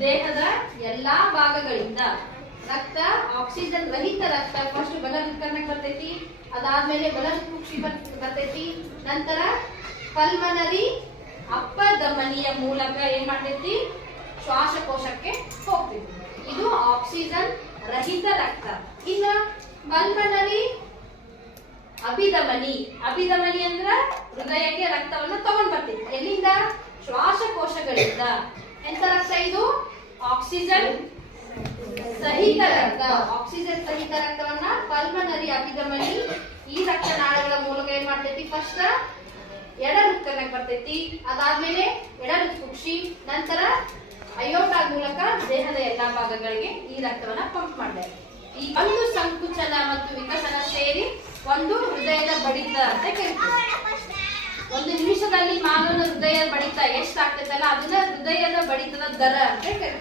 ದೇಹದ ಎಲ್ಲಾ ಭಾಗಗಳಿಂದ ರಕ್ತ ಆಕ್ಸಿಜನ್ ರಹಿತ ರಕ್ತ ಫಸ್ಟ್ ಬಲಹೃತ್ಕರ್ಣಕ್ಕೆ ಬರ್ತೈತಿ, ಅದಾದ್ಮೇಲೆ ಬಲಹೃತ್ಕುಕ್ಷಿ ಬರ್ತೈತಿ, ನಂತರ ಪಲ್ಮನರಿ ಅಪ್ಪಧಮನಿಯ ಮೂಲಕ ಏನ್ ಮಾಡ್ತೈತಿ ಶ್ವಾಸಕೋಶಕ್ಕೆ ಹೋಗ್ತೈತಿ. ಇದು ಆಕ್ಸಿಜನ್ ರಹಿತ ರಕ್ತ. ಇನ್ನ ಪಲ್ಮನರಿ ಅಭಿಧಮನಿ, ಅಭಿಧಮನಿ ಅಂದ್ರ ಹೃದಯಕ್ಕೆ ರಕ್ತವನ್ನ ತಗೊಂಡ್ ಬರ್ತೈತಿ. ಎಲ್ಲಿಂದ? ಶ್ವಾಸಕೋಶಗಳಿಂದ. ಎಂತ ರಕ್ತ ಇದು? ಆಕ್ಸಿಜನ್ ಸಹಿತ ರಕ್ತ. ಆಕ್ಸಿಜನ್ ಸಹಿತ ರಕ್ತವನ್ನ ಪಲ್ಮನರಿ ಅಭಿಧಮನಿ ಈ ರಕ್ತನಾಳಗಳ ಮೂಲಕ ಏನ್ ಮಾಡ್ತೈತಿ? ಫಸ್ಟ್ ಎಡ ಹೃತ್ಕರ್ಣಕ್ಕೆ ಬರ್ತೈತಿ, ಅದಾದ್ಮೇಲೆ ಎಡ ಹೃತ್ಕುಕ್ಷಿ, ನಂತರ ಅಯೋಟಾ ಮೂಲಕ ದೇಹದ ಎಲ್ಲಾ ಭಾಗಗಳಿಗೆ ಈ ರಕ್ತವನ್ನ ಪಂಪ್ ಮಾಡ್ತಾರೆ. ಈ ಒಂದು ಸಂಕುಚನ ಮತ್ತು ವಿಕಸನ ಸೇರಿ ಒಂದು ಹೃದಯದ ಬಡಿತ ಅಂತ ಕರೀತಾರೆ. ಒಂದು ನಿಮಿಷದಲ್ಲಿ ಮಾನವನ ಹೃದಯ ಬಡಿತ ಎಷ್ಟಾಗ್ತೈತಲ್ಲ ಅದನ್ನ ಹೃದಯದ ಬಡಿತದ ದರ ಅಂತ ಕರೀತಾರೆ.